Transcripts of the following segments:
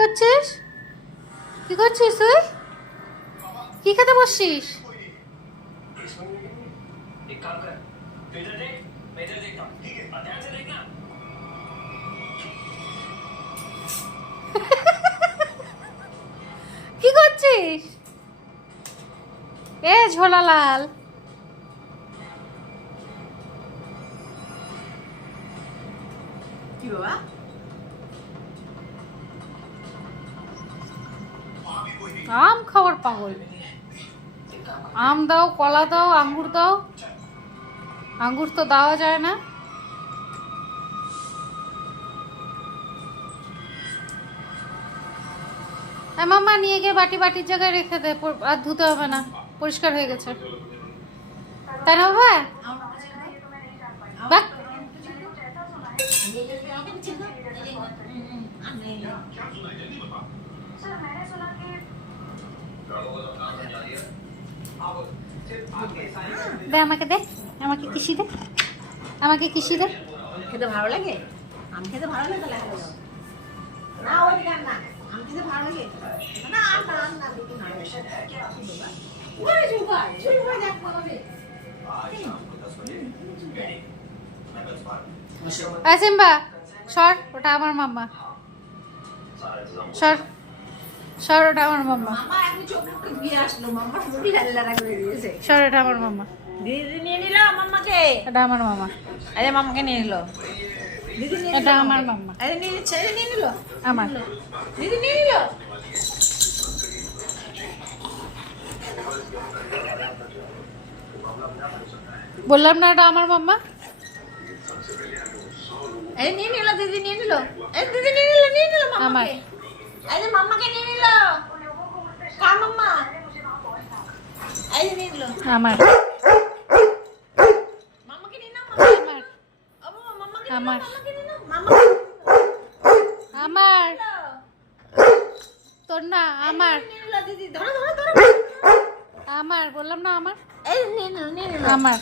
করছিস? কি করছিস তুই? কি খেতে বসছিস? কি করছিস? এ ঝোলা লাল, কি বাবা? আম খাওয়ার পাগল। আম দাও, কলা দাও, আঙ্গুর দাও। আঙ্গুর তো দেওয়া যায় না। মাম্মা নিয়ে গিয়ে বাটির জায়গায় রেখে দে, আর ধুতে হবে না, পরিষ্কার হয়ে গেছে। তাই না বাবা? বাহ, দে আমাকে, দে আমাকে, কিসি দে, আমাকে কিসি দে। খেতে ভালো লাগে? আম খেতে ভালো লাগে? তাহলে হলো না, ওই গান না। আম খেতে ভালো লাগে না? না দেখি না। ওরে জুবাই দেখ বাবারে। সিম্বা সর, ওটা আমার মাম্মা। সর সর, ওটা আমার মাম্মা। মামা এখন চোখ মুখ ধুয়ে আসলো, মামা মুড়ি হাল্লারা করে দিয়েছে। সর, এটা আমার মাম্মা। দিদি নিয়ে নিল মাম্মাকে। এটা আমার মামা। আরে মামাকে নিয়ে নিল। দিদি নিয়ে এটা আমার মাম্মা। আরে নিয়ে নিচ্ছে, নিয়ে নিল আমার। দিদি নিয়ে নিল। বললাম না এটা আমার মাম্মা। এই নিয়ে নিল, দিদি নিয়ে নিল। এই দিদি নিয়ে নিল আমার। মামাকে। এই যে মাম্মাকে নিয়ে নিল। কার মাম্মা? এই যে নিয়ে নিল। আমার। মাম্মাকে নিয়ে নাও। আমার। ও বাবা, মাম্মাকে নিয়ে নাও, আমার। মাম্মাকে নিয়ে নাও। মাম্মা আমার। তোর না, আমার। নিয়ে নিল দিদি। ধরো ধরো ধরো। আমার, বললাম না আমার। এই নিয়ে নিল। আমার।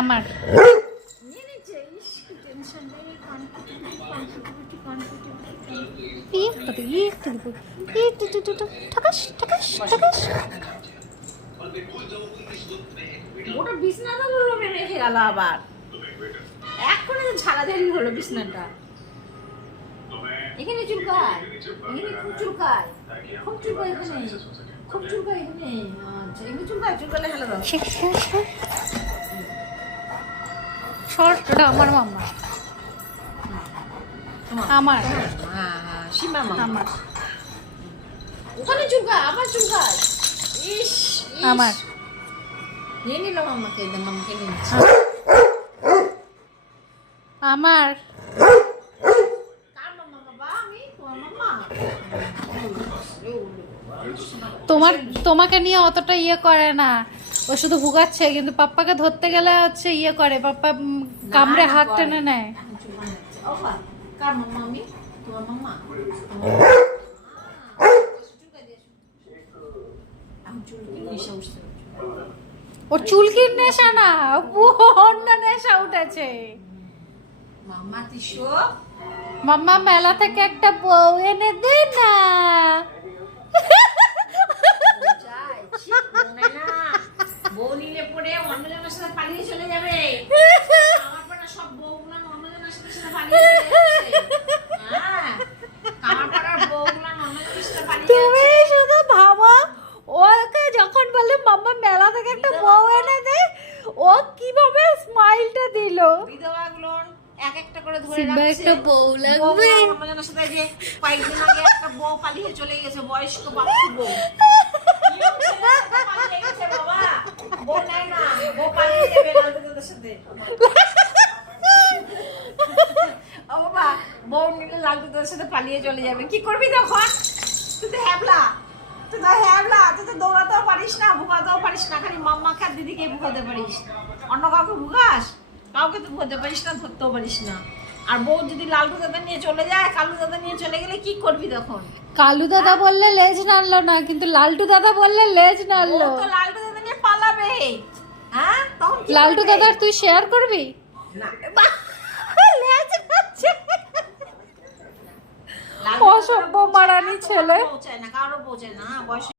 আমার। নিয়ে নিচ্ছে। ইস, কি টেনশন নেই। কনফিডেন্ট। ওটা বিছনাটা ধরলো, রেখে গেল আবার। এক্ষুনি তো ঝাড়াঝাড়ি হলো বিছনাটা। এখানে চুলকায়, এখানে খুব চুলকায়, খুব চুলকায় এখানে, খুব চুলকায় এখানে। আচ্ছা, এখানে চুলকালে হেলে দাও। শর্ট, এটা আমার মাম্মা। আমার। হ্যাঁ হ্যাঁ, সীমা মামা। আমার। ওখানে চুলকায়, আবার চুলকায়। ইস, আমার। নিয়ে নিল মামাকে, মামাকে নিয়ে নিচ্ছে। আমার। কার মামা বাবা? আমি তোমার মামা। তোমাকে নিয়ে অতটা ইয়ে করে না, ও শুধু ভুগাচ্ছে, কিন্তু পাপ্পাকে ধরতে গেলে হচ্ছে ইয়ে করে, পাপ্পা কামড়ে হাত টেনে নেয়। কার মামা? আমি তোমার মামা। ওর চুলকির নেশা না, অন্য নেশা উঠেছে। মামা তিশো, মাম্মা মেলা থেকে একটা বউ এনে দে না। বউ নিলে পরে অন্যজনের সাথে পালিয়ে চলে যাবে। আমার পাড়া সব বউগুলো অন্যজনের সাথে পালিয়ে চলে যাচ্ছে। হ্যাঁ, আমার পাড়ার বউগুলো অন্যজনের সাথে পালিয়ে তুমি যাচ্ছে। শুধু ভাবো, ওকে যখন বলে মাম্মা মেলা থেকে একটা বউ এনে দে, ও কিভাবে স্মাইলটা দিল। বিধবাগুলো এক একটা করে ধরে সিম্বা রাখছে। একটা বউ লাগবে। অন্যজনের সাথে যে কয়েকদিন আগে একটা বউ পালিয়ে চলে গেছে, বয়স্ক বাপু বউ। পালিয়ে গেছে বাবা, বউ নেয় না, বউ পালিয়ে যাবে লালটুদের সাথে। ও বাবা, বউ নিলে লালটুদের সাথে পালিয়ে চলে যাবে, কি করবি তখন? তুই তো হ্যাবলা, তুই তো দৌড়াতেও পারিস না, ভুগাতেও পারিস না, খালি মাম্মা খার দিদিকে ভুগাতে পারিস। অন্য কাউকে ভুগাস? কাউকে তো ভুগাতে পারিস না, ধরতেও পারিস না। আর বউ যদি লালটু দাদা নিয়ে চলে যায়, কালু দাদা নিয়ে চলে গেলে কি করবি তখন? কালু দাদা বললে লেজ নাড়লো না, কিন্তু লালটু দাদা বললে লেজ নাড়লো। ও তো লালটু দাদা নিয়ে পালাবে। হ্যাঁ, তখন কি লালটু করবে? দাদার তুই শেয়ার করবি না, লেজ নাড়ছে। লালটুদা অসভ্য কারো মারানি পৌঁছায় না, ছেলে। তোমারও পৌঁছায় না, কারো পৌঁছায় না, বয়স